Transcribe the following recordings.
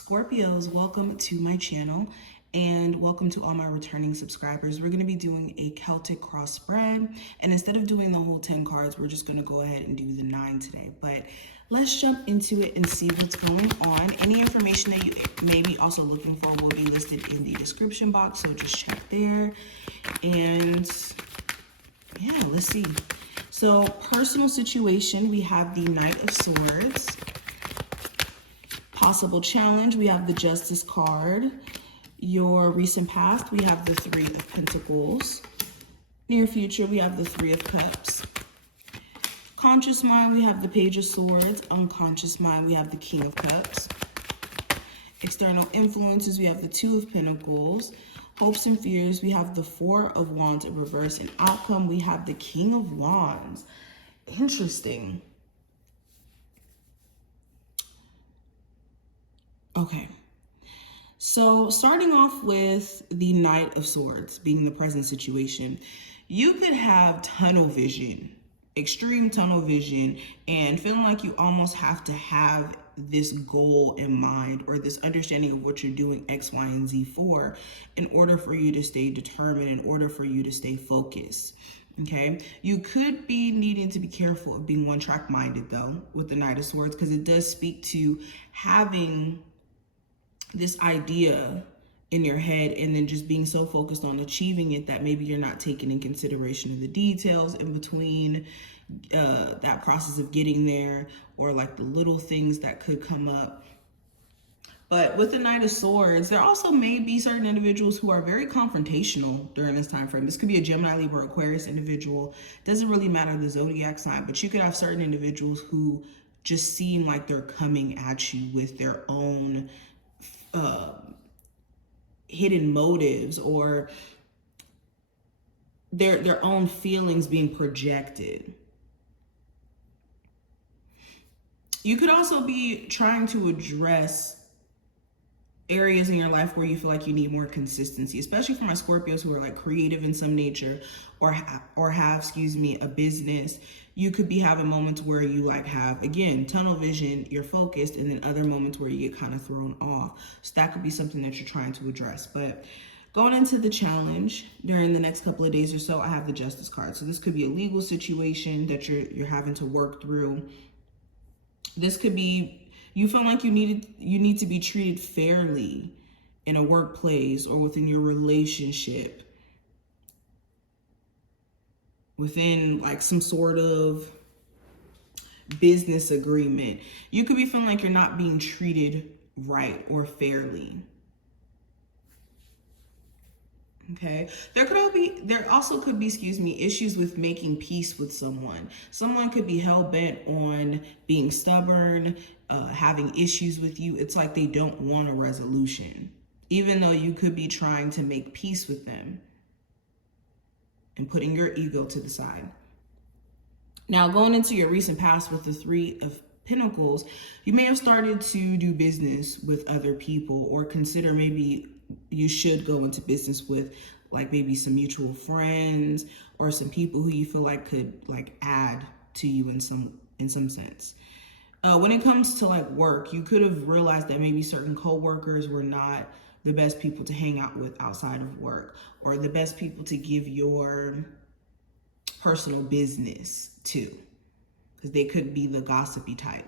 Scorpios, welcome to my channel and welcome to all my returning subscribers. We're going to be doing a Celtic cross spread, and instead of doing the whole 10 cards, we're just going to go ahead and do the 9 today. But let's jump into it and see what's going on. Any information that you may be also looking for will be listed in the description box, so just check there. And yeah, let's see. So personal situation, we have the Knight of Swords. Possible challenge, we have the Justice card. Your recent past, we have the Three of Pentacles. Near future, we have the Three of Cups. Conscious mind, we have the Page of Swords. Unconscious mind, we have the King of Cups. External influences, we have the Two of Pentacles. Hopes and fears, we have the Four of Wands in reverse. And outcome, we have the King of Wands. Interesting. Okay, so starting off with the Knight of Swords being the present situation, you could have tunnel vision, extreme tunnel vision, and feeling like you almost have to have this goal in mind or this understanding of what you're doing X, Y, and Z for in order for you to stay determined, in order for you to stay focused. Okay, you could be needing to be careful of being one-track minded though with the Knight of Swords, because it does speak to having this idea in your head and then just being so focused on achieving it that maybe you're not taking in consideration of the details in between that process of getting there, or like the little things that could come up. But with the Knight of Swords, there also may be certain individuals who are very confrontational during this time frame. This could be a Gemini, Libra, Aquarius individual. Doesn't really matter the zodiac sign, but you could have certain individuals who just seem like they're coming at you with their own hidden motives, or their own feelings being projected. You could also be trying to address areas in your life where you feel like you need more consistency, especially for my Scorpios who are like creative in some nature or have a business. You could be having moments where you like have, again, tunnel vision, you're focused, and then other moments where you get kind of thrown off. So that could be something that you're trying to address. But going into the challenge during the next couple of days or so, I have the Justice card. So this could be a legal situation that you're having to work through. This could be you feel like you need to be treated fairly in a workplace or within your relationship, within like some sort of business agreement. You could be feeling like you're not being treated right or fairly. Okay, there also could be, issues with making peace with someone. Someone could be hell-bent on being stubborn, having issues with you. It's like they don't want a resolution, even though you could be trying to make peace with them and putting your ego to the side. Now, going into your recent past with the Three of Pentacles, you may have started to do business with other people, or consider maybe you should go into business with like maybe some mutual friends or some people who you feel like could like add to you in some sense. When it comes to like work, you could have realized that maybe certain coworkers were not the best people to hang out with outside of work, or the best people to give your personal business to, because they could be the gossipy type.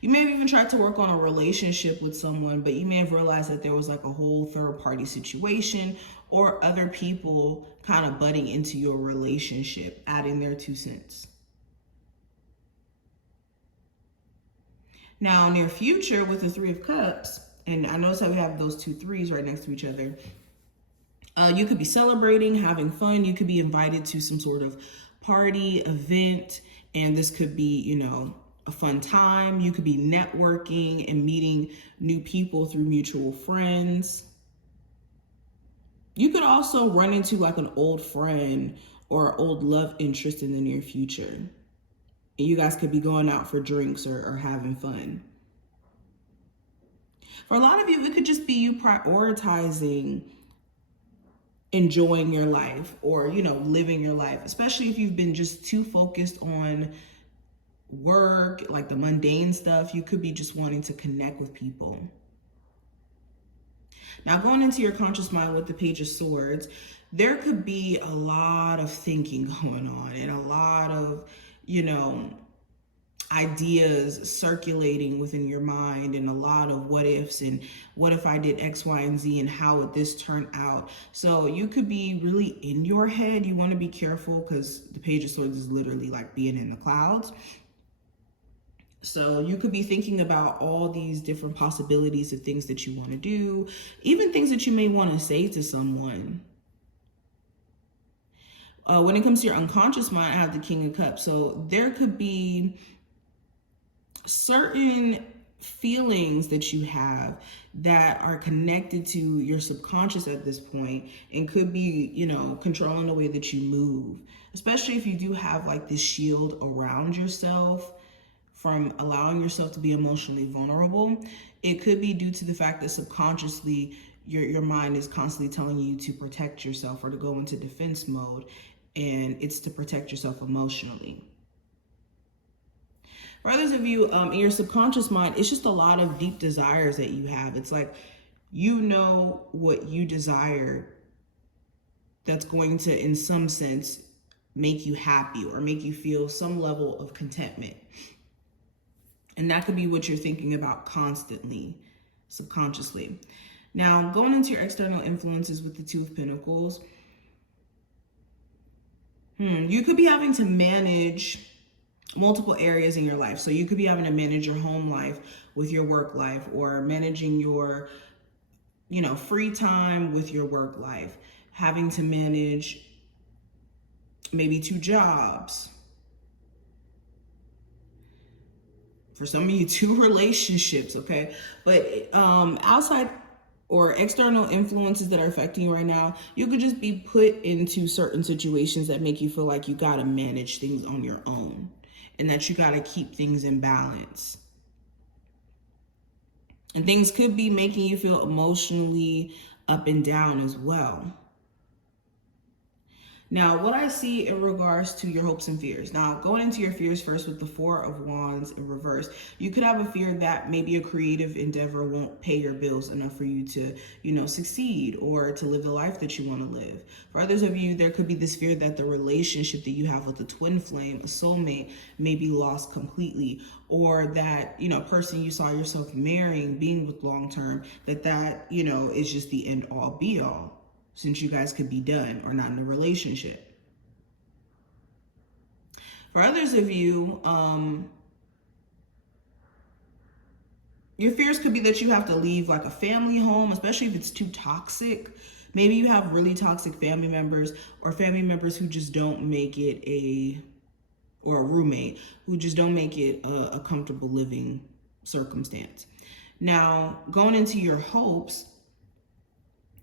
You may have even tried to work on a relationship with someone, but you may have realized that there was like a whole third party situation, or other people kind of butting into your relationship, adding their 2 cents. Now, near future with the Three of Cups, and I notice how we have those 2 threes right next to each other. You could be celebrating, having fun. You could be invited to some sort of party, event, and this could be, a fun time. You could be networking and meeting new people through mutual friends. You could also run into like an old friend or old love interest in the near future. And you guys could be going out for drinks or having fun. For a lot of you, it could just be you prioritizing enjoying your life, or living your life, especially if you've been just too focused on work, like the mundane stuff. You could be just wanting to connect with people. Now, going into your conscious mind with the Page of Swords, there could be a lot of thinking going on and a lot of, you know, ideas circulating within your mind, and a lot of what ifs and what if I did X, Y, and Z, and how would this turn out. So you could be really in your head. You want to be careful because the Page of Swords is literally like being in the clouds. So you could be thinking about all these different possibilities of things that you want to do, even things that you may want to say to someone. When it comes to your unconscious mind, I have the King of Cups. So there could be certain feelings that you have that are connected to your subconscious at this point, and could be, you know, controlling the way that you move, especially if you do have like this shield around yourself from allowing yourself to be emotionally vulnerable. It could be due to the fact that subconsciously your mind is constantly telling you to protect yourself or to go into defense mode, and it's to protect yourself emotionally. For others of you, in your subconscious mind, it's just a lot of deep desires that you have. It's like, you know what you desire that's going to, in some sense, make you happy or make you feel some level of contentment. And that could be what you're thinking about constantly, subconsciously. Now, going into your external influences with the Two of Pentacles, you could be having to manage multiple areas in your life. So you could be having to manage your home life with your work life, or managing your, you know, free time with your work life, having to manage maybe 2 jobs. For some of you, 2 relationships, okay? But outside or external influences that are affecting you right now, you could just be put into certain situations that make you feel like you gotta manage things on your own, and that you gotta keep things in balance. And things could be making you feel emotionally up and down as well. Now, what I see in regards to your hopes and fears. Now, going into your fears first with the Four of Wands in reverse, you could have a fear that maybe a creative endeavor won't pay your bills enough for you to, you know, succeed or to live the life that you want to live. For others of you, there could be this fear that the relationship that you have with a twin flame, a soulmate, may be lost completely, or that, you know, person you saw yourself marrying, being with long term, that, you know, is just the end all be all, since you guys could be done or not in a relationship. For others of you, your fears could be that you have to leave like a family home, especially if it's too toxic. Maybe you have really toxic family members, or family members who just don't make it or a roommate who just don't make it a comfortable living circumstance. Now, going into your hopes,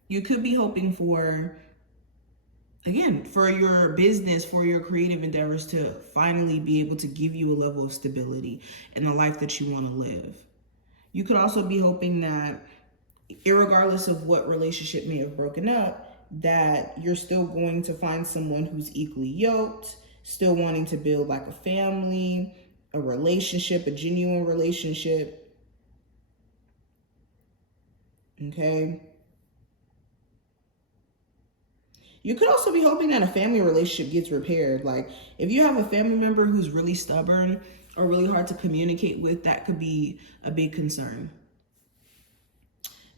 you could be hoping for, again, for your business, for your creative endeavors to finally be able to give you a level of stability in the life that you want to live. You could also be hoping that, irregardless of what relationship may have broken up, that you're still going to find someone who's equally yoked, still wanting to build like a family, a relationship, a genuine relationship. Okay. You could also be hoping that a family relationship gets repaired. Like, if you have a family member who's really stubborn or really hard to communicate with, that could be a big concern.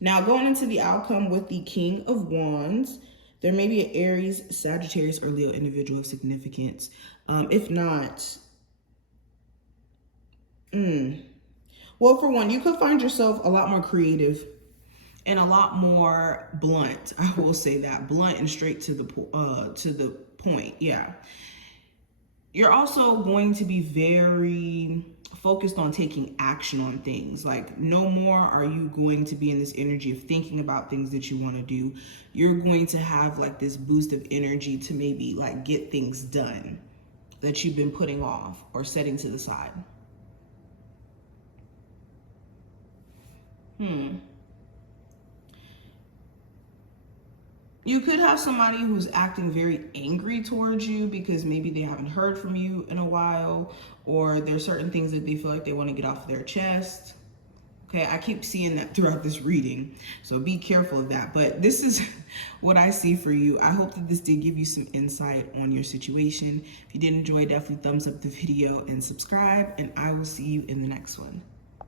Now, going into the outcome with the King of Wands, there may be an Aries, Sagittarius, or Leo individual of significance. If not, well, for one, you could find yourself a lot more creative and a lot more blunt. I will say that, blunt and straight to the point. Yeah. You're also going to be very focused on taking action on things. Like, no more are you going to be in this energy of thinking about things that you want to do. You're going to have like this boost of energy to maybe like get things done that you've been putting off or setting to the side. You could have somebody who's acting very angry towards you because maybe they haven't heard from you in a while, or there's certain things that they feel like they want to get off their chest. Okay, I keep seeing that throughout this reading, so be careful of that. But this is what I see for you. I hope that this did give you some insight on your situation. If you did enjoy, definitely thumbs up the video and subscribe, and I will see you in the next one.